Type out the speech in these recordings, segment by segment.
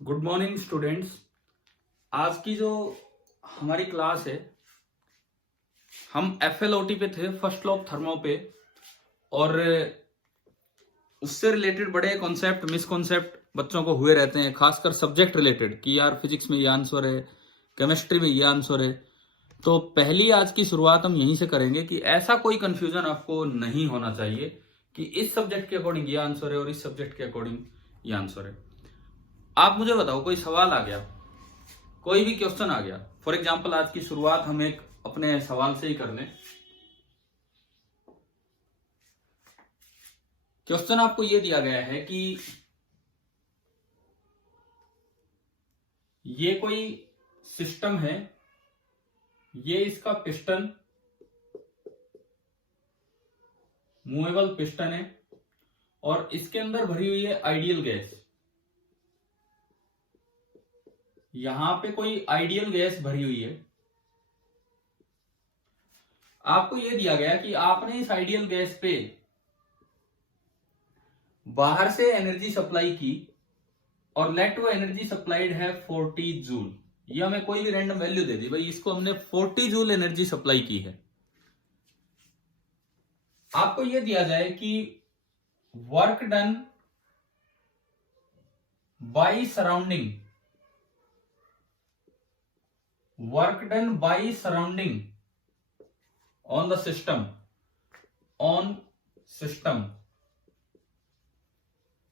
Good morning students. आज की जो हमारी क्लास है, हम FLOT पे थे, फर्स्ट लॉ ऑफ थर्मो पे, और उससे रिलेटेड बड़े कॉन्सेप्ट मिसकॉन्सेप्ट बच्चों को हुए रहते हैं, खासकर सब्जेक्ट रिलेटेड कि यार फिजिक्स में ये आंसर है, केमिस्ट्री में ये आंसर है। तो पहली आज की शुरुआत हम यहीं से करेंगे कि ऐसा कोई कंफ्यूजन आपको नहीं होना चाहिए कि इस सब्जेक्ट के अकॉर्डिंग ये आंसर है और इस सब्जेक्ट के अकॉर्डिंग ये आंसर है। आप मुझे बताओ, कोई सवाल आ गया, कोई भी क्वेश्चन आ गया, फॉर एग्जाम्पल आज की शुरुआत हम एक अपने सवाल से ही कर लें। क्वेश्चन आपको यह दिया गया है कि ये कोई सिस्टम है, ये इसका पिस्टन, मूवेबल पिस्टन है, और इसके अंदर भरी हुई है आइडियल गैस। यहां पे कोई आइडियल गैस भरी हुई है। आपको यह दिया गया कि आपने इस आइडियल गैस पे बाहर से एनर्जी सप्लाई की और लेट वो एनर्जी सप्लाइड है 40 जूल। ये हमें कोई भी रैंडम वैल्यू दे दी, भाई इसको हमने 40 जूल एनर्जी सप्लाई की है। आपको यह दिया जाए कि work done by surrounding, work done by surrounding on the system, on system.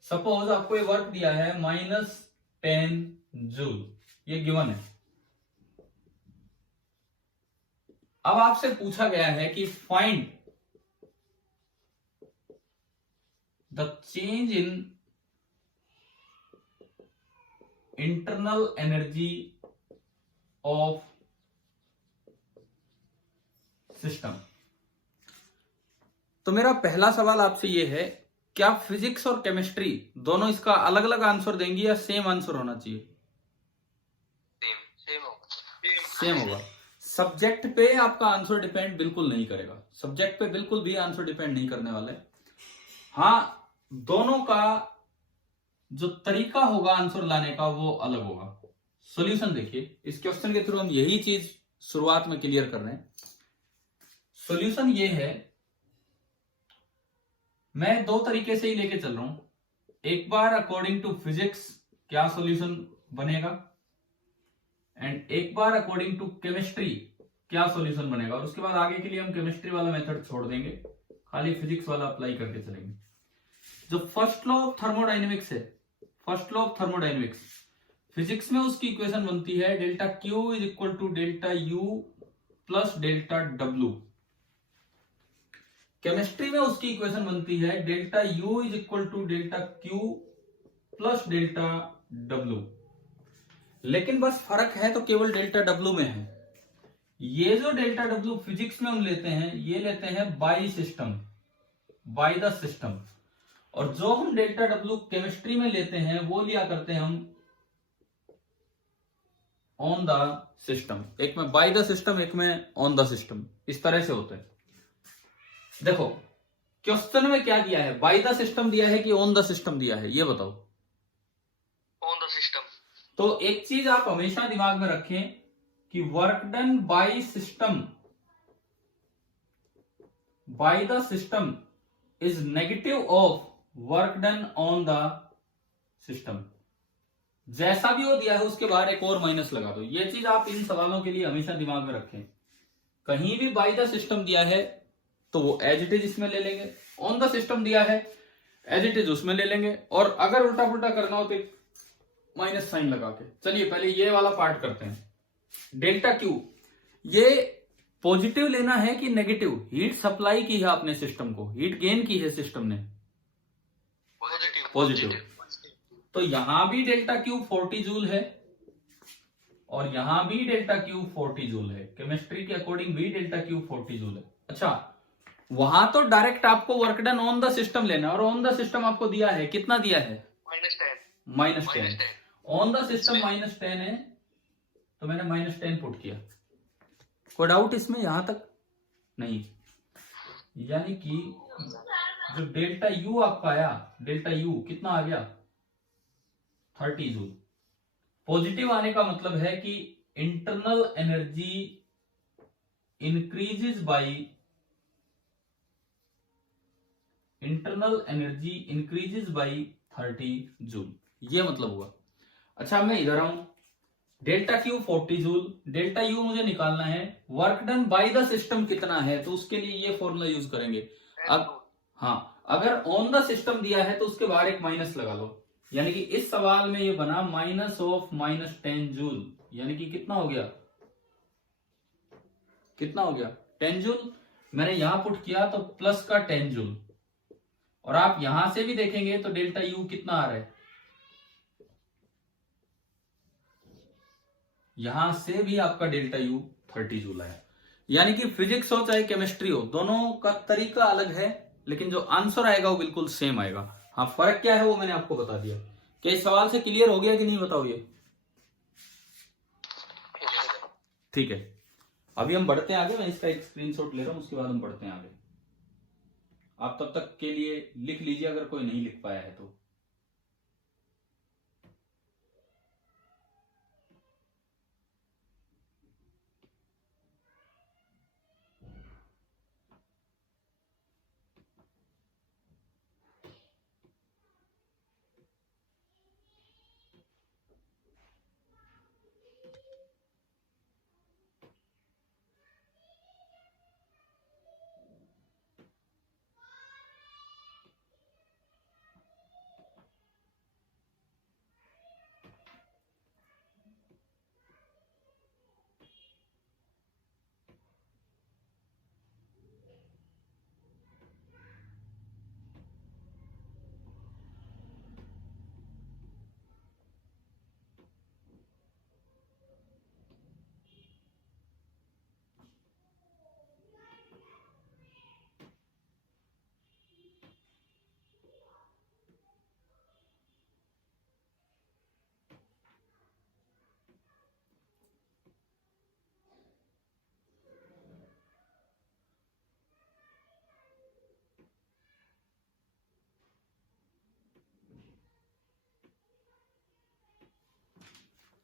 Suppose आपको ये वर्क दिया है -10 जूल, ये गिवन है। अब आपसे पूछा गया है कि find the change in internal energy of system. तो मेरा पहला सवाल आपसे यह है, क्या फिजिक्स और केमिस्ट्री दोनों इसका अलग अलग आंसर देंगी या सेम आंसर होना चाहिए? सेम होगा। सब्जेक्ट पे आपका आंसर डिपेंड बिल्कुल नहीं करेगा, सब्जेक्ट पे बिल्कुल भी आंसर डिपेंड नहीं करने वाले। हाँ, दोनों का जो तरीका होगा आंसर लाने का वो अलग होगा। सॉल्यूशन देखिए, इस क्वेश्चन के थ्रू हम यही चीज शुरुआत में क्लियर कर रहे हैं। सॉल्यूशन ये है, मैं दो तरीके से ही लेके चल रहा हूं। एक बार अकॉर्डिंग टू फिजिक्स क्या सॉल्यूशन बनेगा, एंड एक बार अकॉर्डिंग टू केमिस्ट्री क्या सॉल्यूशन बनेगा, और उसके बाद आगे के लिए हम केमिस्ट्री वाला मेथड छोड़ देंगे, खाली फिजिक्स वाला अप्लाई करके चलेंगे। जो फर्स्ट लॉ ऑफ थर्मोडाइनमिक्स है, first law of thermodynamics, physics में उसकी इक्वेशन बनती है delta Q is equal to delta U plus delta W. Chemistry में उसकी इक्वेशन बनती है delta U is equal to delta Q plus delta W. लेकिन बस फर्क है तो केवल डेल्टा डब्ल्यू में है। ये जो डेल्टा डब्ल्यू फिजिक्स में हम लेते हैं, ये लेते हैं by system, by the system, और जो हम डेल्टा डब्ल्यू केमिस्ट्री में लेते हैं वो लिया करते हैं हम ऑन द सिस्टम। एक में बाय द सिस्टम, एक में ऑन द सिस्टम, इस तरह से होता है। देखो क्वेश्चन में क्या दिया है, बाय द सिस्टम दिया है कि ऑन द सिस्टम दिया है, ये बताओ। On the system. तो एक चीज आप हमेशा दिमाग में रखें कि work done by system, by the system is negative of work done on the system. जैसा भी वो दिया है उसके बाहर एक और माइनस लगा दो। ये चीज आप इन सवालों के लिए हमेशा दिमाग में रखें। कहीं भी बाय द सिस्टम दिया है तो वो एज इट इज इसमें ले लेंगे, ऑन द सिस्टम दिया है एज इट इज उसमें ले लेंगे, और अगर उल्टा पुल्टा करना हो तो माइनस साइन लगा के। चलिए पहले ये वाला पार्ट करते हैं। डेल्टा क्यू, ये पॉजिटिव लेना है कि नेगेटिव? हीट सप्लाई की है आपने सिस्टम को, हीट गेन की है सिस्टम ने, पॉजिटिव। तो यहां भी डेल्टा क्यू 40 जूल है और यहां भी डेल्टा क्यू 40 जूल है। केमिस्ट्री के अकॉर्डिंग भी डेल्टा क्यू 40 जूल है। अच्छा, वहां तो डायरेक्ट आपको work done on the system लेना है, और ऑन द सिस्टम आपको दिया है, कितना दिया है? -10। ऑन द सिस्टम -10 है, तो मैंने -10 पुट किया। कोई डाउट इसमें यहां तक? नहीं। यानी कि जो डेल्टा यू आपका आया, डेल्टा यू कितना आ गया? 30 जूल। पॉजिटिव आने का मतलब है कि internal energy increases by 30 joule, ये मतलब हुआ। अच्छा मैं इधर आऊं, delta Q 40 joule, delta U मुझे निकालना है, work done by the system कितना है, तो उसके लिए ये फॉर्मूला यूज करेंगे। अब हाँ, अगर ऑन द सिस्टम दिया है तो उसके बाहर एक माइनस लगा लो, यानी कि इस सवाल में ये बना -10 जूल, यानी कि कितना हो गया, 10 जूल। मैंने यहां पुट किया तो प्लस का 10 जूल, और आप यहां से भी देखेंगे तो डेल्टा यू कितना आ रहा है, यहां से भी आपका डेल्टा यू 30 जूल आया। यानी कि फिजिक्स हो चाहे केमिस्ट्री हो, दोनों का तरीका अलग है, लेकिन जो आंसर आएगा वो बिल्कुल सेम आएगा। हाँ, फर्क क्या है वो मैंने आपको बता दिया। क्या इस सवाल से क्लियर हो गया कि नहीं, बताओ ये। ठीक है, अभी हम बढ़ते हैं आगे, मैं इसका एक स्क्रीनशॉट ले रहा हूं, उसके बाद हम बढ़ते हैं आगे। आप तब तक के लिए लिख लीजिए अगर कोई नहीं लिख पाया है तो।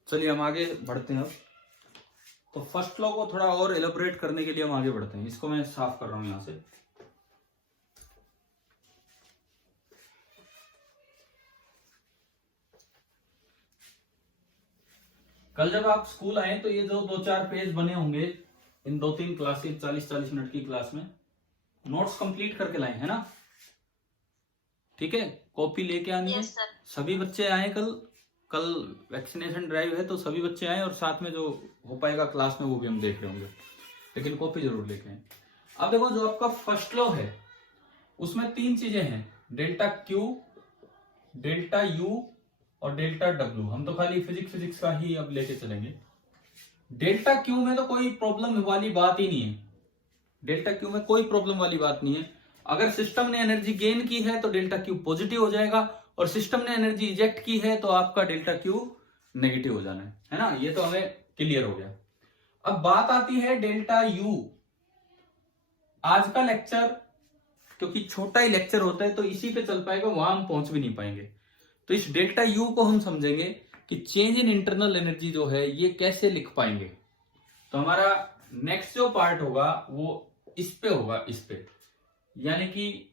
चलिए हम आगे बढ़ते हैं। अब तो फर्स्ट लॉ को थोड़ा और एलोबरेट करने के लिए हम आगे बढ़ते हैं। इसको मैं साफ कर रहा हूं यहां से। कल जब आप स्कूल आए तो ये जो 2-4 पेज बने होंगे इन 2-3 क्लासेस, 40-40 मिनट की क्लास में, नोट्स कंप्लीट करके लाए है ना? ठीक है, कॉपी लेके आनी है। सभी बच्चे आए, कल वैक्सीनेशन ड्राइव है तो सभी बच्चे आए, और साथ में जो हो पाएगा क्लास में वो भी हम देख रहे होंगे, लेकिन कॉपी जरूर लेके आए। अब देखो, जो आपका फर्स्ट लॉ है उसमें 3 चीजें हैं, डेल्टा क्यू, डेल्टा यू और डेल्टा डब्ल्यू। हम तो खाली फिजिक्स का ही अब लेके चलेंगे। डेल्टा क्यू में तो कोई प्रॉब्लम वाली बात ही नहीं है, डेल्टा क्यू में कोई प्रॉब्लम वाली बात नहीं है। अगर सिस्टम ने एनर्जी गेन की है तो डेल्टा क्यू पॉजिटिव हो जाएगा, और सिस्टम ने एनर्जी इजेक्ट की है तो आपका डेल्टा क्यू नेगेटिव हो जाना है ना? ये तो हमें क्लियर हो गया। अब बात आती है डेल्टा यू। आज का लेक्चर क्योंकि छोटा ही लेक्चर होता है तो इसी पे चल पाएगा, वहां हम पहुंच भी नहीं पाएंगे। तो इस डेल्टा यू को हम समझेंगे कि चेंज इन इंटरनल एनर्जी जो है ये कैसे लिख पाएंगे। तो हमारा नेक्स्ट जो पार्ट होगा वो इस पे होगा, इस पे, यानी कि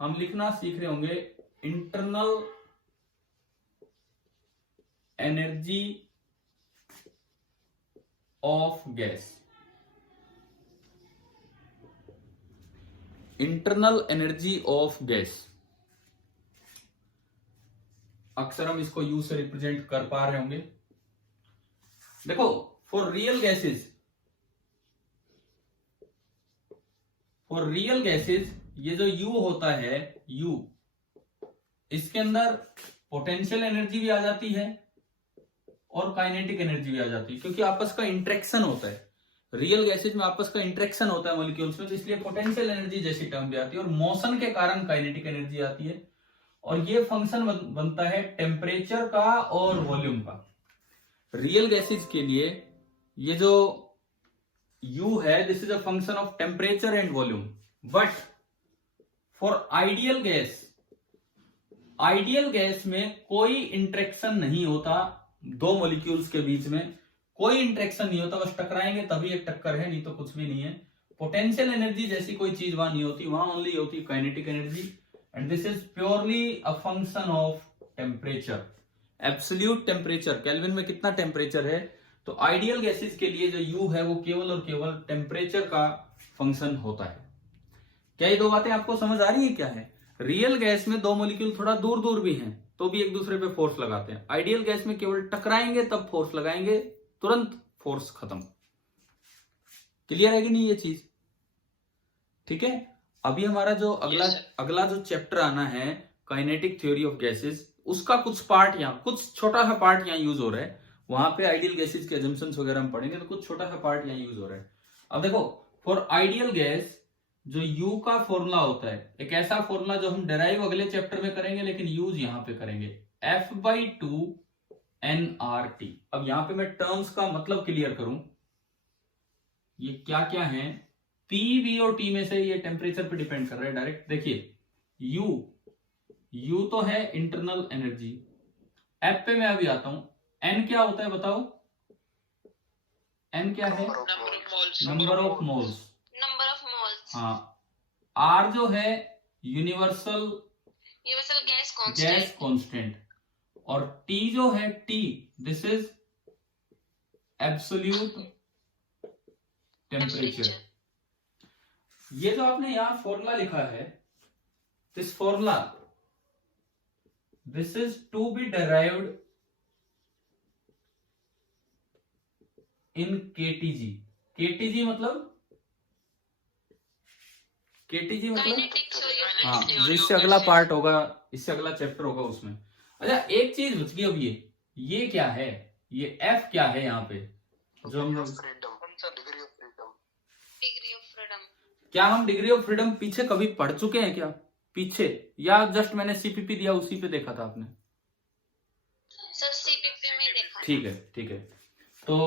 हम लिखना सीख रहे होंगे internal energy of gas. Internal energy of gas, अक्सर हम इसको यू से रिप्रेजेंट कर पा रहे होंगे। देखो, फॉर रियल गैसेस ये जो यू होता है, यू, इसके अंदर पोटेंशियल एनर्जी भी आ जाती है और काइनेटिक एनर्जी भी आ जाती है, क्योंकि आपस का इंटरेक्शन होता है। रियल गैसेज में आपस का इंटरेक्शन होता है मॉलिक्यूल्स में, तो इसलिए पोटेंशियल एनर्जी जैसी टर्म भी आती है, और मोशन के कारण काइनेटिक एनर्जी आती है। और ये फंक्शन बनता है टेम्परेचर का और वॉल्यूम का। रियल गैसेज के लिए ये जो U है, this is a function of temperature and volume. But for ideal gas में कोई इंटरेक्शन नहीं होता दो मॉलिक्यूल्स के बीच में कोई इंटरेक्शन नहीं होता, बस टकराएंगे तभी एक टक्कर है, नहीं तो कुछ भी नहीं है। पोटेंशियल एनर्जी जैसी कोई चीज वहां नहीं होती, वहां ओनली होती kinetic energy. And this is purely a function of temperature, absolute temperature. Kelvin में कितना टेम्परेचर है? तो आइडियल गैसेस के लिए जो यू है वो केवल और केवल टेम्परेचर का फंक्शन होता है। क्या ये दो बातें आपको समझ आ रही है? क्या है, रियल गैस में दो मॉलिक्यूल थोड़ा दूर दूर भी हैं तो भी एक दूसरे पे फोर्स लगाते हैं, आइडियल गैस में केवल टकराएंगे तब फोर्स लगाएंगे, तुरंत फोर्स खत्म। क्लियर है कि नहीं ये चीज? ठीक है। अभी हमारा जो अगला जो चैप्टर आना है काइनेटिक थ्योरी ऑफ गैसेस, उसका कुछ पार्ट यहाँ, कुछ छोटा सा पार्ट यहाँ यूज हो रहा है। वहां पे आइडियल गैसेस के अजम्पशंस वगैरह हम पढ़ेंगे, तो कुछ छोटा सा पार्ट यहाँ यूज हो रहा है। अब देखो, फॉर आइडियल गैस जो U का फॉर्मूला होता है, एक ऐसा फॉर्मूला जो हम डेराइव अगले चैप्टर में करेंगे लेकिन यूज यहां पे करेंगे, F/2 nRT। अब यहां पे मैं टर्म्स का मतलब क्लियर करूं, ये क्या क्या है। P, V और T में से ये टेम्परेचर पे डिपेंड कर रहा है डायरेक्ट। देखिए U तो है इंटरनल एनर्जी। F पे मैं अभी आता हूं, N क्या होता है बताओ? N क्या है? Number of moles. हाँ, R जो है यूनिवर्सल गैस कांस्टेंट, और T जो है T, this is absolute temperature. ये जो आपने यहां फॉर्मूला लिखा है, this formula, this is to be derived in KTG। KTG मतलब हाँ, जो इससे अगला पार्ट होगा, इससे अगला चैप्टर होगा उसमें। अच्छा, एक चीज बच गई अब, ये क्या है? ये F क्या है यहाँ पे जो हम लोग, क्या हम डिग्री ऑफ फ्रीडम पीछे कभी पढ़ चुके हैं क्या पीछे, या जस्ट मैंने CPP दिया उसी पे देखा था आपने? सर CPP में देखा। ठीक है। तो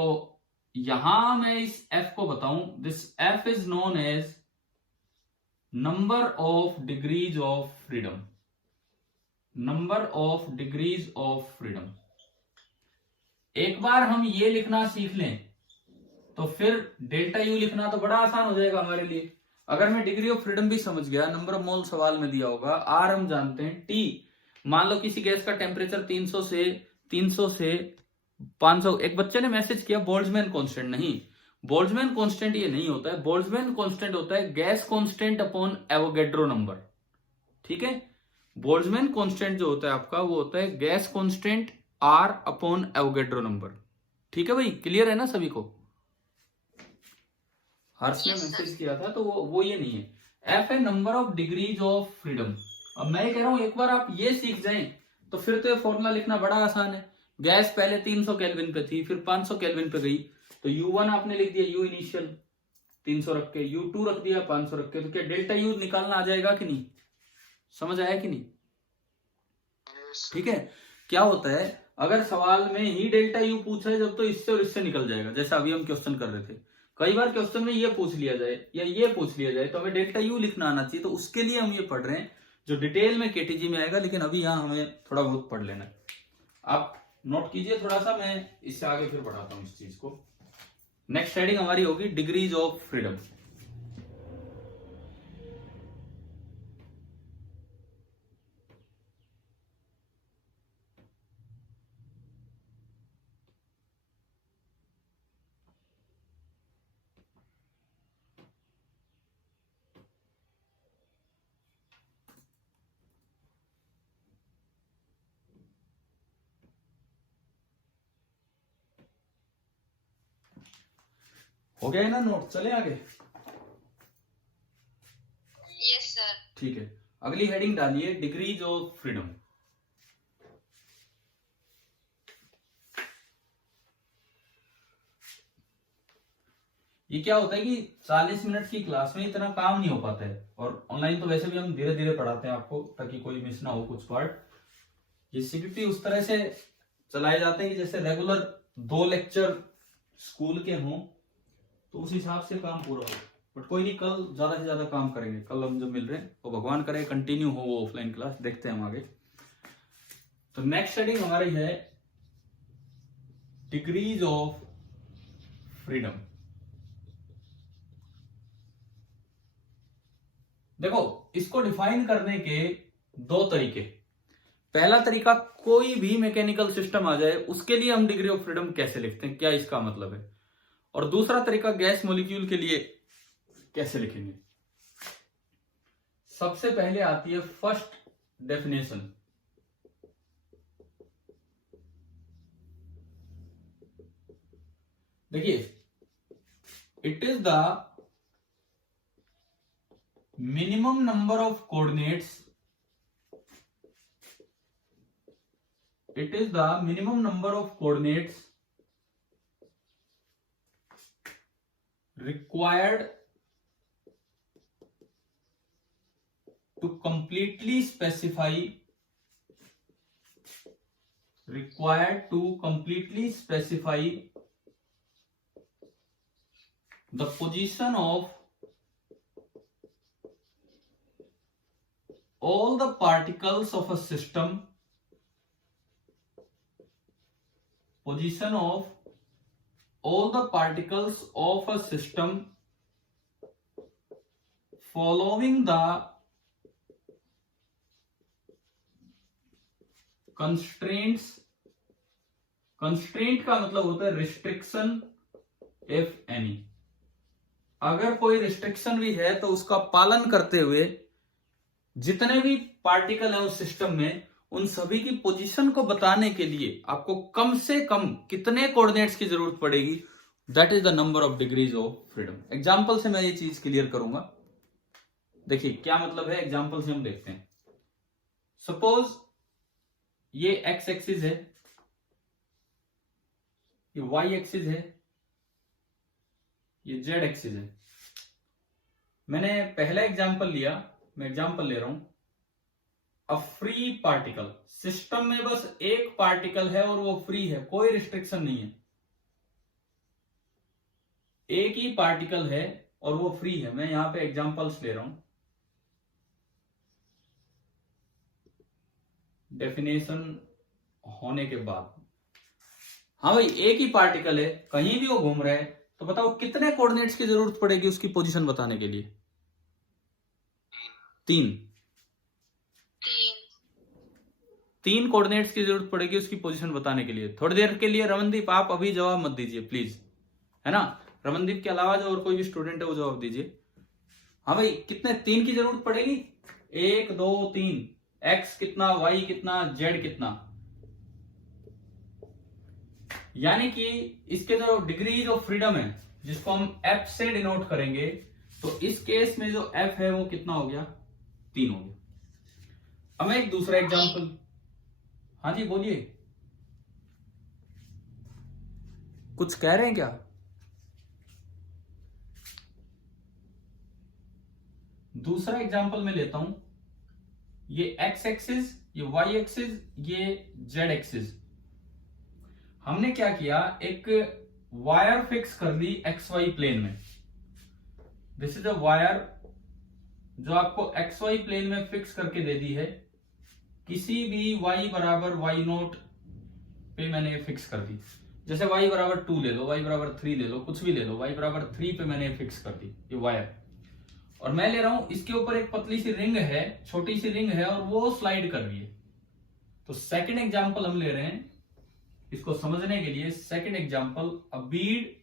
यहां मैं इस F को बताऊं, this F is known as number of degrees of freedom. Number of degrees of freedom. एक बार हम ये लिखना सीख लें तो फिर डेल्टा यू लिखना तो बड़ा आसान हो जाएगा हमारे लिए। अगर मैं डिग्री ऑफ फ्रीडम भी समझ गया, नंबर ऑफ मोल सवाल में दिया होगा, आर हम जानते हैं, टी मान लो किसी गैस का टेम्परेचर 300 से 500। एक बच्चे ने मैसेज किया बोल्ट्जमैन कांस्टेंट, नहीं, बोल्ट्जमैन कांस्टेंट ये नहीं होता है। बोल्ट्जमैन कांस्टेंट होता है gas constant upon Avogadro number. ठीक है, बोल्ट्जमैन कांस्टेंट जो होता है आपका वो होता है gas constant R upon Avogadro number. ठीक है भाई, क्लियर है ना सभी को? हर्ष ने मैसेज किया था तो वो ये नहीं है। एफ है number of degrees of freedom. अब मैं कह रहा हूं एक बार आप ये सीख जाएं तो फिर तो ये फॉर्मूला लिखना बड़ा आसान है। गैस पहले 300 केल्विन पे थी, फिर 500 केल्विन पे गई, तो U1 आपने लिख दिया, U इनिशियल 300 रख के, U2 रख दिया 500 रख के, तो क्या डेल्टा यू निकालना आ जाएगा कि नहीं? समझ आया कि नहीं? ठीक है, क्या होता है अगर सवाल में ही डेल्टा यू पूछा है जब, तो इससे और इससे निकल जाएगा। जैसा अभी हम क्वेश्चन कर रहे थे, कई बार क्वेश्चन में ये पूछ लिया जाए या ये पूछ लिया जाए तो हमें डेल्टा यू लिखना आना चाहिए, तो उसके लिए हम ये पढ़ रहे हैं जो डिटेल में केटीजी में आएगा, लेकिन अभी यहाँ हमें थोड़ा बहुत पढ़ लेना है। आप नोट कीजिए थोड़ा सा, मैं इससे आगे फिर पढ़ाता हूँ इस चीज को। नेक्स्ट हेडिंग हमारी होगी डिग्रीज ऑफ फ्रीडम। हो गया है ना नोट? चले आगे? Yes sir. ठीक है, अगली हेडिंग डालिए डिग्रीज ऑफ फ्रीडम। ये क्या होता है कि 40 मिनट की क्लास में इतना काम नहीं हो पाता है, और ऑनलाइन तो वैसे भी हम धीरे धीरे पढ़ाते हैं आपको ताकि कोई मिस ना हो कुछ पार्ट। ये CPP उस तरह से चलाए जाते हैं कि जैसे रेगुलर 2 लेक्चर स्कूल के हों, तो उस हिसाब से काम पूरा हो। बट कोई नहीं, कल ज्यादा से ज्यादा काम करेंगे। कल हम जो मिल रहे हैं तो भगवान करे कंटिन्यू हो वो ऑफलाइन क्लास, देखते हैं हम आगे। तो नेक्स्ट हेडिंग हमारी है डिग्रीज ऑफ फ्रीडम। देखो, इसको डिफाइन करने के दो तरीके। पहला तरीका, कोई भी मैकेनिकल सिस्टम आ जाए उसके लिए हम डिग्री ऑफ फ्रीडम कैसे लिखते हैं, क्या इसका मतलब है। और दूसरा तरीका, गैस मॉलिक्यूल के लिए कैसे लिखेंगे। सबसे पहले आती है फर्स्ट डेफिनेशन। देखिए, it is the minimum number of coordinates, it is the minimum number of coordinates required to completely specify the position of all the particles of a system, following the constraints। Constraint का मतलब होता है restriction, if any. अगर कोई restriction भी है तो उसका पालन करते हुए जितने भी पार्टिकल है उस सिस्टम में, उन सभी की पोजीशन को बताने के लिए आपको कम से कम कितने कोऑर्डिनेट्स की जरूरत पड़ेगी, that is the number of degrees of freedom. Example से मैं ये चीज क्लियर करूंगा। देखिए क्या मतलब है, एग्जांपल से हम देखते हैं। सपोज ये एक्स एक्सिस है, ये वाई एक्सिस है, ये जेड एक्सिस है। मैंने पहला एग्जांपल लिया, मैं एग्जांपल ले रहा हूं, अ फ्री पार्टिकल। सिस्टम में बस एक पार्टिकल है और वो फ्री है, कोई रिस्ट्रिक्शन नहीं है। एक ही पार्टिकल है और वो फ्री है। मैं यहां पे एग्जांपल्स ले रहा हूं। डेफिनेशन होने के बाद, हाँ भाई एक ही पार्टिकल है, कहीं भी वो घूम रहा है, तो बताओ कितने कोऑर्डिनेट्स की जरूरत पड़ेगी उसकी पोजीशन बताने के लिए। तीन कोऑर्डिनेट्स की जरूरत पड़ेगी उसकी पोजीशन बताने के लिए। थोड़ी देर के लिए रमनदीप आप अभी जवाब मत दीजिए प्लीज, है ना। रमनदीप के अलावा जो और कोई भी स्टूडेंट है वो जवाब दीजिए। हाँ भाई, कितने, 3 की जरूरत पड़ेगी। 1 2 3, एक्स कितना, वाई कितना, जेड कितना। यानी कि इसके जो डिग्रीज ऑफ फ्रीडम है, जिसको हम एफ से डिनोट करेंगे, तो इस केस में जो एफ है वो कितना हो गया, 3 हो गया। अब मैं एक दूसरा एग्जांपल, हाँ जी बोलिए, कुछ कह रहे हैं क्या। दूसरा एग्जांपल मैं लेता हूं, ये एक्स एक्सिस, ये वाई एक्सिस, ये जेड एक्सिस। हमने क्या किया, एक वायर फिक्स कर ली एक्स वाई प्लेन में। दिस इज अ वायर जो आपको एक्स वाई प्लेन में फिक्स करके दे दी है। किसी भी y बराबर y0 पे मैंने फिक्स कर दी। जैसे y बराबर 2 ले लो, y बराबर 3 ले लो, कुछ भी ले लो, y बराबर 3 पे मैंने फिक्स कर दी ये वायर। और मैं ले रहा हूं, इसके ऊपर एक पतली सी रिंग है, छोटी सी रिंग है, और वो स्लाइड कर रही है। तो सेकंड एग्जांपल हम ले रहे हैं इसको समझने के लिए। सेकंड एग्जांपल, अ बीड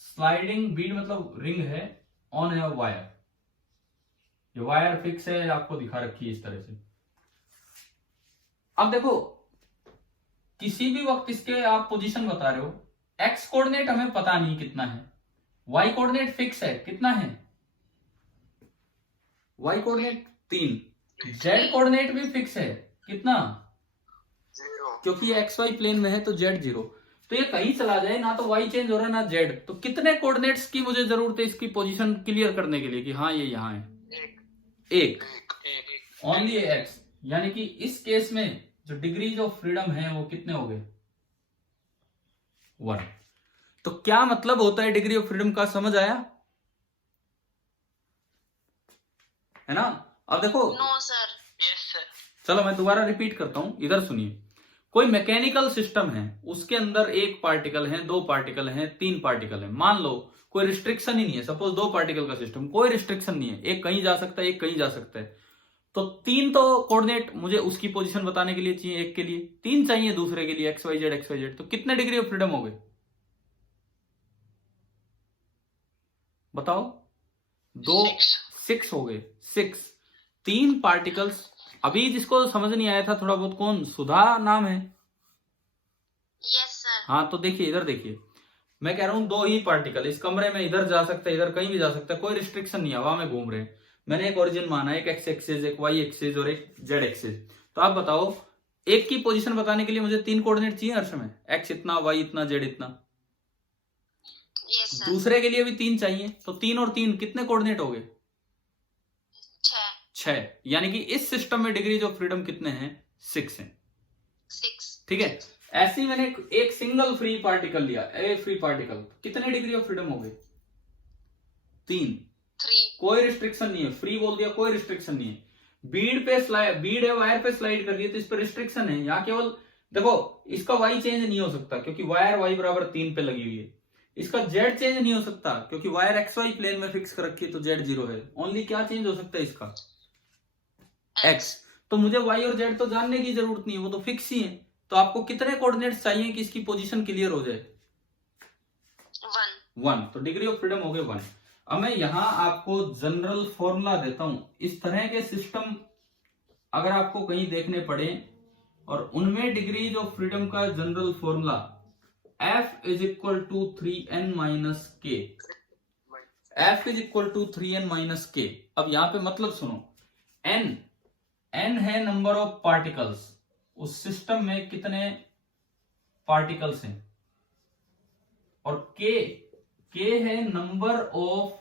स्लाइडिंग, बीड मतलब रिंग है, ऑन है वायर। ये वायर फिक्स है, आपको दिखा रखी है इस तरह से। अब देखो, किसी भी वक्त इसके आप पोजीशन बता रहे हो, एक्स कोऑर्डिनेट हमें पता नहीं कितना है, वाई कोऑर्डिनेट फिक्स है, कितना है, वाई कोऑर्डिनेट 3, जेड कोऑर्डिनेट भी फिक्स है, कितना, 0, क्योंकि ये एक्स वाई प्लेन में है तो जेड 0। तो ये कहीं चला जाए, ना तो वाई चेंज हो रहा है ना जेड, तो कितने कोऑर्डिनेट्स की मुझे जरूरत है इसकी पोजीशन क्लियर करने के लिए कि हाँ ये यहां है, एक, ओनली एक्स। यानी कि इस केस में जो डिग्रीज ऑफ फ्रीडम है वो कितने हो गए, 1। तो क्या मतलब होता है डिग्री ऑफ फ्रीडम का, समझ आया, है ना। अब देखो, नो सर। Yes sir. चलो मैं दोबारा रिपीट करता हूं, इधर सुनिए। कोई मैकेनिकल सिस्टम है, उसके अंदर एक पार्टिकल है, दो पार्टिकल है, तीन पार्टिकल है, मान लो कोई रिस्ट्रिक्शन ही नहीं है, सपोज दो पार्टिकल का सिस्टम, कोई रिस्ट्रिक्शन नहीं है, एक कहीं जा सकता है, एक कहीं जा सकता है, तो तीन तो कोऑर्डिनेट मुझे उसकी पोजीशन बताने के लिए चाहिए, एक के लिए तीन चाहिए, दूसरे के लिए एक्स वाई जेड, तो कितने डिग्री ऑफ फ्रीडम हो गए बताओ? दो, 6 हो गए, 6। तीन पार्टिकल्स। अभी जिसको समझ नहीं आया था थोड़ा बहुत, कौन? सुधा नाम है। Yes sir. हाँ, तो देखिए इधर देखिए, मैं कह रहा हूं दो ही पार्टिकल इस कमरे में, इधर जा सकता है, इधर कहीं भी जा सकता है, कोई रिस्ट्रिक्शन नहीं है, हवा में घूम रहे हैं। मैंने एक ओरिजिन माना, एक एक्स एक्सिस, एक वाई एक्सिस और एक जेड एक्सिस। तो आप बताओ, एक की पोजीशन बताने के लिए मुझे तीन कोऑर्डिनेट चाहिए हर समय, एक्स इतना, वाई इतना, जेड इतना। Yes sir. दूसरे के लिए भी तीन चाहिए, तो तीन और तीन कितने कोऑर्डिनेट हो गए? 6। यानी कि इस सिस्टम में डिग्रीज ऑफ फ्रीडम कितने हैं? 6 हैं। 6। ठीक है। ऐसे ही मैंने एक सिंगल फ्री पार्टिकल लिया, ए फ्री पार्टिकल, कितने डिग्री ऑफ फ्रीडम हो गए? 3। 3। कोई रिस्ट्रिक्शन नहीं है, फ्री बोल दिया, कोई रिस्ट्रिक्शन नहीं है। बीड पे स्लाइड, बीड है वायर पे स्लाइड कर रही है, तो इस पर रिस्ट्रिक्शन है। यहाँ केवल देखो, इसका वाई चेंज नहीं हो सकता क्योंकि वायर वाई बराबर 3 पे लगी हुई है। इसका जेड चेंज नहीं हो सकता क्योंकि वायर एक्स वाई प्लेन में फिक्स कर रखी है, तो जेड 0 है। ओनली क्या चेंज हो सकता है इसका? एक्स। तो मुझे वाई और जेड तो जानने की जरूरत नहीं है, वो तो फिक्स ही है। तो आपको कितने कोऑर्डिनेट्स चाहिए कि इसकी पोजीशन क्लियर हो जाए? 1। तो डिग्री ऑफ फ्रीडम हो गए 1। अब मैं यहां आपको जनरल फॉर्मूला देता हूं। इस तरह के सिस्टम अगर आपको कहीं देखने पड़े और उनमें डिग्रीज ऑफ फ्रीडम का general formula F is equal to 3n minus k. F is equal to 3n minus k. अब यहां पे मतलब सुनो, n है नंबर ऑफ पार्टिकल्स, उस सिस्टम में कितने पार्टिकल्स हैं, और k है number of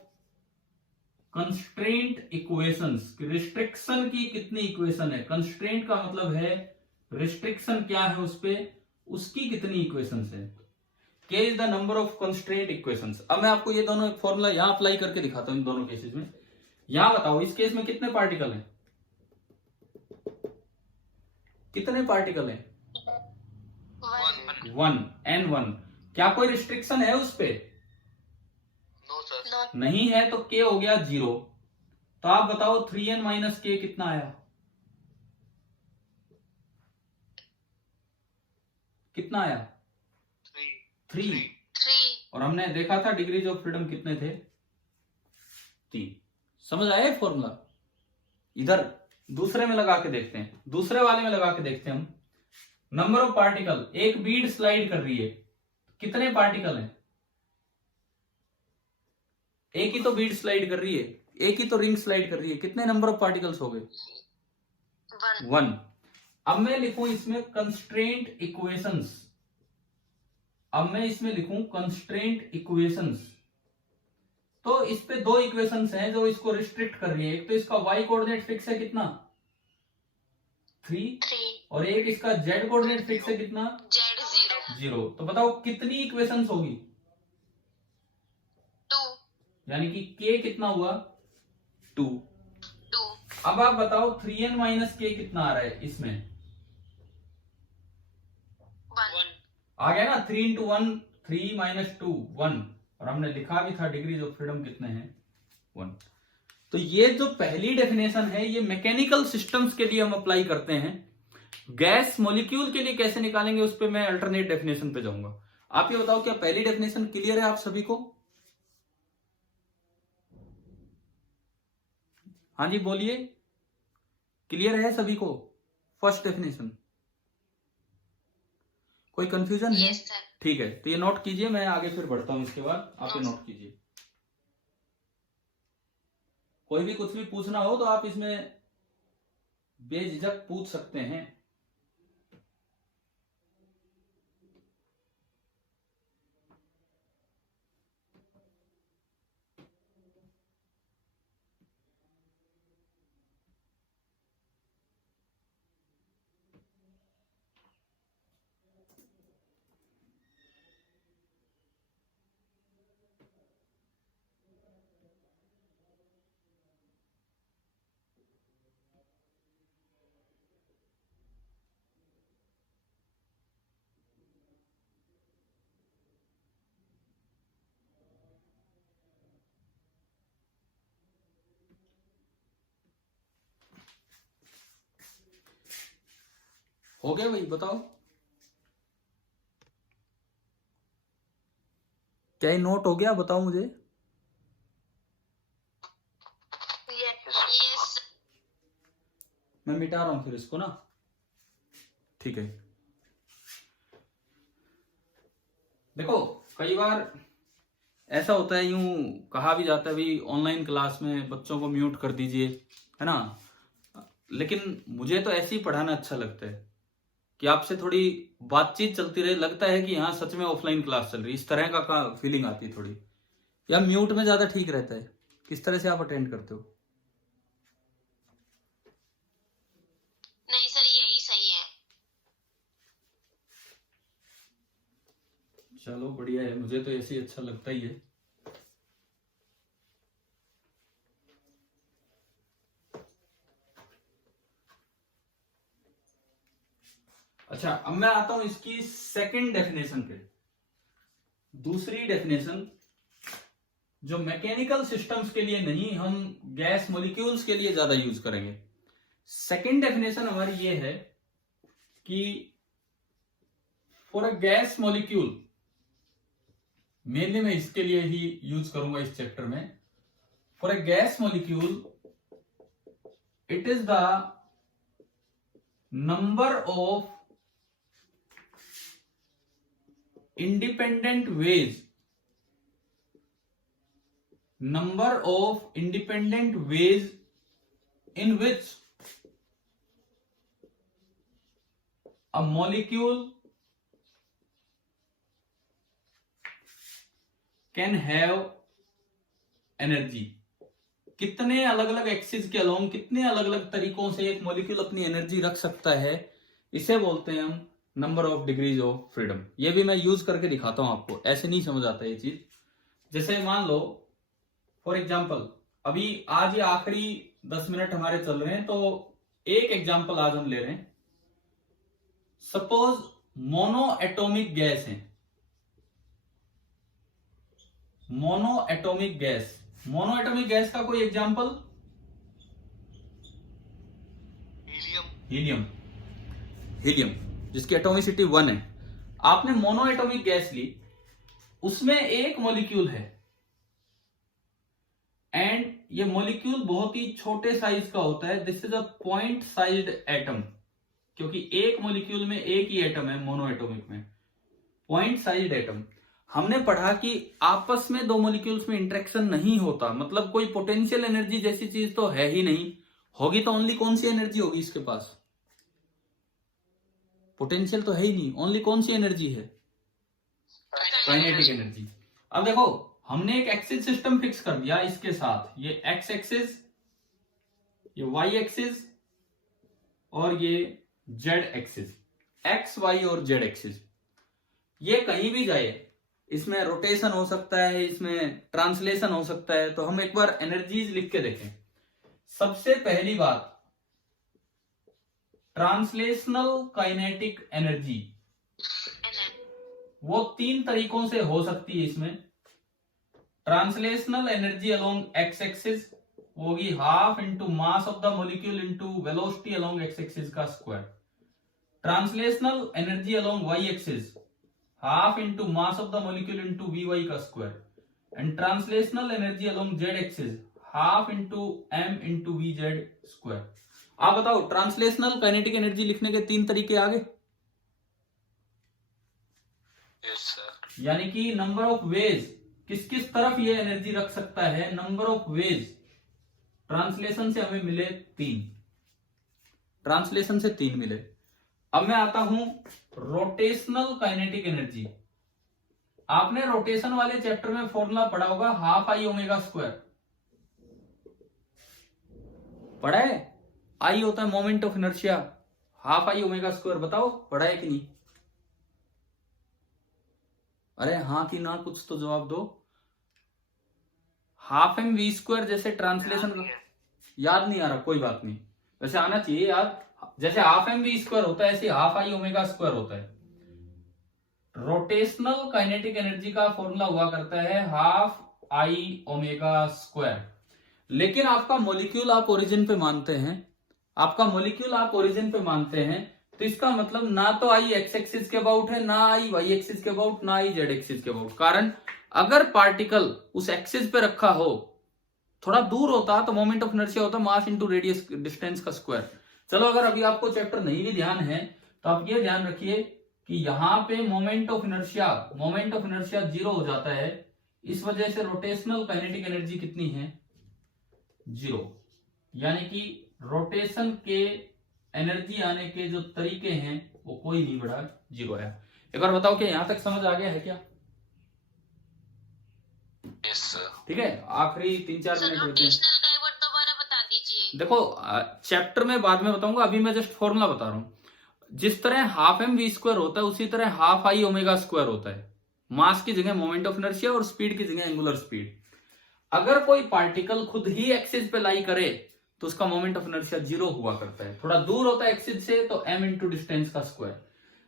constraint equations, restriction की कितनी इक्वेशन है। कंस्ट्रेंट का मतलब है रिस्ट्रिक्शन क्या है उस पे, उसकी कितनी इक्वेशंस है। k is the number of constraint equations. अब मैं आपको ये दोनों फॉर्मूला यहां अप्लाई करके दिखाता हूं इन दोनों केसेस में। यहां बताओ, इस केस में कितने पार्टिकल हैं? कितने पार्टिकल हैं? 1, n1। क्या कोई रिस्ट्रिक्शन है उस पे? No sir. नहीं है, तो k हो गया 0। तो आप बताओ 3n माइनस के कितना आया? कितना आया? 3। और हमने देखा था डिग्रीज ऑफ फ्रीडम कितने थे? 3। समझ आया फॉर्मूला? इधर दूसरे में लगा के देखते हैं, दूसरे वाले में लगा के देखते हैं हम। नंबर ऑफ पार्टिकल, एक बीड स्लाइड कर रही है, कितने पार्टिकल हैं? एक ही तो बीड स्लाइड कर रही है, एक ही तो रिंग स्लाइड कर रही है, कितने नंबर ऑफ पार्टिकल्स हो गए? 1। अब मैं लिखूं इसमें कंस्ट्रेंट इक्वेशंस। अब मैं इसमें लिखूं कंस्ट्रेंट इक्वेशंस, तो इस पे दो इक्वेशंस हैं जो इसको रिस्ट्रिक्ट कर रही है। एक तो इसका y कोऑर्डिनेट फिक्स है कितना? 3। और एक इसका z कोऑर्डिनेट फिक्स है कितना? Z 0। तो बताओ कितनी इक्वेशंस होगी? 2। यानी कि k कितना हुआ? 2। अब आप बताओ 3n माइनस के कितना आ रहा है इसमें? 1। आ गया ना, 3 इंटू 1, 3 माइनस 2, 1। और हमने लिखा भी था डिग्रीज ऑफ फ्रीडम कितने हैं? 1। तो ये जो पहली डेफिनेशन है, ये मैकेनिकल सिस्टम्स के लिए हम अप्लाई करते हैं। गैस मॉलिक्यूल के लिए कैसे निकालेंगे उस पर मैं अल्टरनेट डेफिनेशन पे जाऊंगा। आप ये बताओ, क्या पहली डेफिनेशन क्लियर है आप सभी को? हाँ जी बोलिए, क्लियर है सभी को फर्स्ट डेफिनेशन? कोई कंफ्यूजन है? Yes sir. ठीक है, तो ये नोट कीजिए, मैं आगे फिर बढ़ता हूं इसके बाद, आप ये नोट कीजिए। कोई भी कुछ भी पूछना हो तो आप इसमें बेझिझक पूछ सकते हैं। हो गया भाई, बताओ क्या ये नोट हो गया, बताओ मुझे। Yes. मैं मिटा रहा हूं फिर इसको ना, ठीक है। देखो कई बार ऐसा होता है, यूं कहा भी जाता है भाई ऑनलाइन क्लास में बच्चों को म्यूट कर दीजिए, है ना, लेकिन मुझे तो ऐसे ही पढ़ाना अच्छा लगता है कि आपसे थोड़ी बातचीत चलती रहे, लगता है कि हाँ सच में ऑफलाइन क्लास चल रही, इस तरह का फीलिंग आती है थोड़ी। या म्यूट में ज्यादा ठीक रहता है? किस तरह से आप अटेंड करते हो? नहीं सर, यही सही है। चलो बढ़िया है, मुझे तो ऐसे ही अच्छा लगता ही है। अच्छा अब मैं आता हूं इसकी सेकंड डेफिनेशन पे। दूसरी डेफिनेशन जो मैकेनिकल सिस्टम्स के लिए नहीं, हम गैस मॉलिक्यूल्स के लिए ज्यादा यूज करेंगे। सेकंड डेफिनेशन हमारी ये है कि for a gas molecule, mainly मैं इसके लिए ही यूज करूंगा इस चैप्टर में। For a gas molecule it is the number of independent ways in which a molecule can have energy। कितने अलग अलग एक्सिस के अलोंग, कितने अलग अलग तरीकों से एक मॉलिक्यूल अपनी एनर्जी रख सकता है, इसे बोलते हैं हम number of degrees of freedom. ये भी मैं यूज करके दिखाता हूं आपको, ऐसे नहीं समझ आता ये चीज। जैसे मान लो फॉर एग्जांपल, अभी आज ये आखिरी 10 मिनट हमारे चल रहे हैं, तो एक एग्जांपल आज हम ले रहे हैं। सपोज मोनो एटॉमिक गैस है, mono atomic gas. Mono atomic gas का कोई एग्जांपल? हीलियम। हीलियम जिसकी एटॉमिसिटी 1 है। आपने मोनो एटॉमिक गैस ली, उसमें एक मॉलिक्यूल है एंड ये मॉलिक्यूल बहुत ही छोटे साइज का होता है। This is a point sized atom, क्योंकि एक मॉलिक्यूल में एक ही एटम है, मोनो एटॉमिक में पॉइंट साइज्ड एटम। हमने पढ़ा कि आपस में दो मॉलिक्यूल्स में इंटरेक्शन नहीं होता, मतलब कोई पोटेंशियल एनर्जी जैसी चीज तो है ही नहीं। होगी तो ओनली कौन सी एनर्जी होगी इसके पास? पोटेंशियल तो है ही नहीं, ओनली कौन सी एनर्जी है? Kinetic energy. अब देखो हमने एक एक्सिस सिस्टम फिक्स कर दिया इसके साथ, ये एक्स एक्सिस, ये वाई एक्सिस और ये जेड एक्सिस, एक्स वाई और जेड एक्सिस। ये कहीं भी जाए, इसमें रोटेशन हो सकता है, इसमें ट्रांसलेशन हो सकता है। तो हम एक बार एनर्जीज लिख के देखें। सबसे पहली बात, ट्रांसलेशनल काइनेटिक एनर्जी, वो 3 तरीकों से हो सकती है इसमें। Translational energy along X axis होगी half into mass of the molecule into velocity along X axis का square. Translational energy along Y axis half into mass of the molecule into V Y का square. And translational energy along Z axis half into M into V Z square. आप बताओ translational kinetic energy लिखने के 3 तरीके आ गए? Yes sir. यानी कि number of ways, किस किस तरफ ये एनर्जी रख सकता है, नंबर ऑफ वेज ट्रांसलेशन से हमें मिले 3, ट्रांसलेशन से 3 मिले। अब मैं आता हूं रोटेशनल काइनेटिक एनर्जी। आपने रोटेशन वाले चैप्टर में फॉर्मूला पढ़ा होगा, हाफ आई ओमेगा स्क्वायर पढ़ा है? आई होता है moment of inertia, half I omega square. बताओ पढ़ा है कि नहीं? अरे हाँ कि ना, कुछ तो जवाब दो। हाफ एम वी स्क्वायर जैसे ट्रांसलेशन का याद नहीं आ रहा, कोई बात नहीं, वैसे आना चाहिए याद। जैसे हाफ एम वी स्क्वायर होता है, ऐसे हाफ आई ओमेगा स्क्वायर होता है। रोटेशनल काइनेटिक एनर्जी का फॉर्मूला हुआ करता है हाफ आई ओमेगा स्क्वायर। लेकिन आपका मॉलिक्यूल आप ओरिजिन पे मानते हैं, आपका मॉलिक्यूल आप ओरिजिन पे मानते हैं, तो इसका मतलब ना तो आई एक्स एक्सिस के अबाउट है, ना आई वाई एक्सिस के अबाउट, ना आई जेड एक्सिस के अबाउट। कारण अगर पार्टिकल उस एक्सिस पे रखा हो, थोड़ा दूर होता तो मोमेंट ऑफ इनर्शिया होता मास इनटू रेडियस डिस्टेंस का स्क्वायर। चलो अगर अभी आपको चैप्टर नहीं भी ध्यान है तो आप ये ध्यान रखिए कि यहां पे मोमेंट ऑफ इनर्शिया जीरो हो जाता है। इस वजह से रोटेशनल काइनेटिक एनर्जी कितनी है? जीरो। यानी कि रोटेशन के एनर्जी आने के जो तरीके हैं वो कोई नहीं बढ़ा, जीरो है। एक बार बताओ कि यहां तक समझ आ गया है क्या? Yes sir. ठीक है, आखिरी 3-4 सर मिनट बचे हैं। रोटेशनल का एक बार दोबारा बता दीजिए। देखो चैप्टर में बाद में बताऊंगा, अभी मैं जस्ट फॉर्मूला बता रहा हूं। जिस तरह हाफ एम वी स्क्वायर होता है उसी तरह हाफ आई ओमेगा स्क्वायर होता है। मास की जगह मोमेंट ऑफ इनर्शिया और स्पीड की जगह एंगुलर स्पीड। अगर कोई पार्टिकल खुद ही एक्सिस पे लाई करे तो उसका मोमेंट ऑफ इनर्शिया जीरो हुआ करता है। थोड़ा दूर होता है एक्सिस से तो m इंटू डिस्टेंस का स्क्वायर।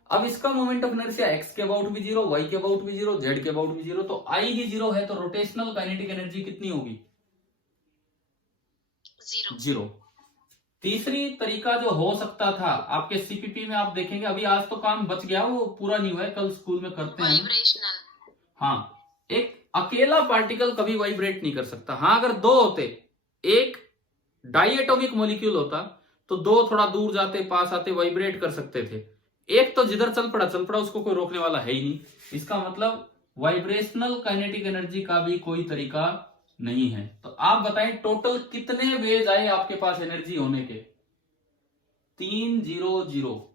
अब इसका मोमेंट ऑफ इनर्शिया x के अबाउट भी जीरो, y के अबाउट भी जीरो, z के अबाउट भी जीरो, तो I ही जीरो है तो रोटेशनल काइनेटिक एनर्जी कितनी होगी? जीरो। तीसरी तरीका जो हो सकता था आपके सीपीपी में, आप देखेंगे अभी आज तो काम बच गया, वो पूरा नहीं हुआ है, कल स्कूल में करते हैं। वाइब्रेशनल। हाँ, एक अकेला पार्टिकल कभी वाइब्रेट नहीं कर सकता। हाँ, अगर दो होते, एक डाइएटॉमिक मॉलिक्यूल होता तो दो थोड़ा दूर जाते पास आते वाइब्रेट कर सकते थे। एक तो जिधर चल पड़ा उसको कोई रोकने वाला है ही नहीं। इसका मतलब वाइब्रेशनल काइनेटिक एनर्जी का भी कोई तरीका नहीं है। तो आप बताएं टोटल कितने वेज आए आपके पास एनर्जी होने के? 3 0 0।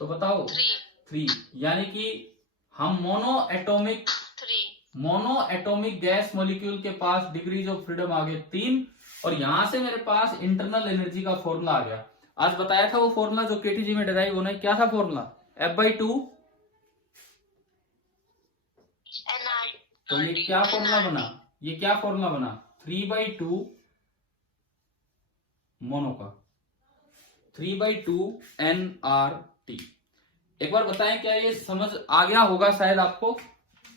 तो बताओ 3। यानी कि हम मोनो एटॉमिक गैस मॉलिक्यूल के पास डिग्रीज ऑफ फ्रीडम आ गए 3, और यहां से मेरे पास इंटरनल एनर्जी का फॉर्मूला आ गया। आज बताया था वो फॉर्मूला जो केटीजी में डिराइव होना है, क्या था फॉर्मूला? F/2। तो ये क्या फॉर्मूला बना? 3/2 मोनो का 3/2 nRT। एक बार बताएं क्या ये समझ आ गया होगा शायद आपको,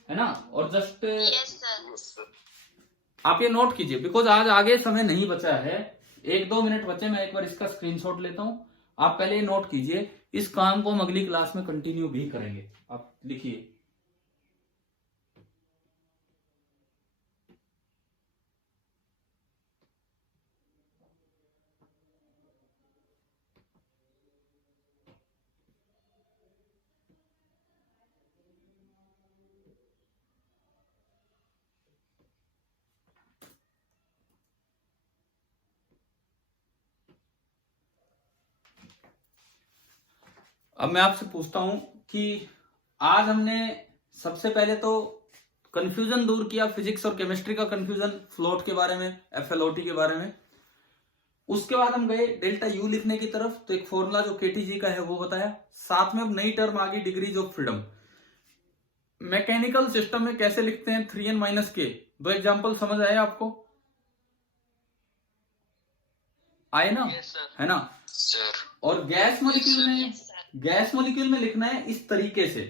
है ना? और जस्ट आप ये नोट कीजिए, बिकॉज आज आगे समय नहीं बचा है, 1-2 मिनट बचे। मैं एक बार इसका स्क्रीनशॉट लेता हूं। आप पहले ये नोट कीजिए, इस काम को हम अगली क्लास में कंटिन्यू भी करेंगे। आप लिखिए। अब मैं आपसे पूछता हूं कि आज हमने सबसे पहले तो कंफ्यूजन दूर किया, फिजिक्स और केमिस्ट्री का कंफ्यूजन, फ्लोट के बारे में, FLOT के बारे में। उसके बाद हम गए डेल्टा यू लिखने की तरफ, तो एक फॉर्मूला जो केटीजी का है वो बताया। साथ में अब नई टर्म आ गई degrees of freedom. Mechanical system में कैसे लिखते हैं 3n - k, 2 एग्जाम्पल समझ आए आपको? आए ना? है ना सर। और गैस मॉलिक्यूल में लिखना है इस तरीके से।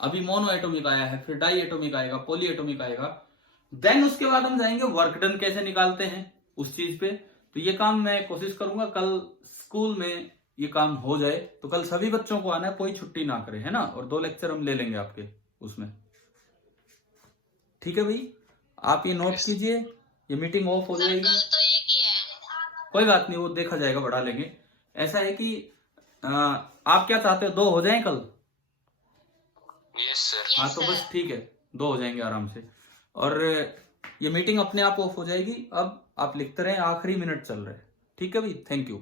अभी मोनो एटॉमिक आया है, फिर डाई एटॉमिक आएगा, पॉली एटॉमिक आएगा। देन उसके बाद हम जाएंगे वर्क डन कैसे निकालते हैं उस चीज पे। तो ये काम मैं कोशिश करूंगा कल स्कूल में ये काम हो जाए, तो कल सभी बच्चों को आना है, कोई छुट्टी ना करे, है ना? और 2 लेक्चर हम ले लेंगे आपके उसमें। ठीक है भाई, आप ये नोट कीजिए। ये मीटिंग ऑफ हो जाएगी। तो एक ही है। कोई बात नहीं, वो देखा जाएगा, बढ़ा लेंगे। ऐसा है कि आप क्या चाहते हो, 2 हो जाएं कल? Yes sir. हाँ तो बस ठीक है, 2 हो जाएंगे आराम से। और ये मीटिंग अपने आप ऑफ हो जाएगी। अब आप लिखते रहें, आखिरी मिनट चल रहे हैं। ठीक है भाई, थैंक यू।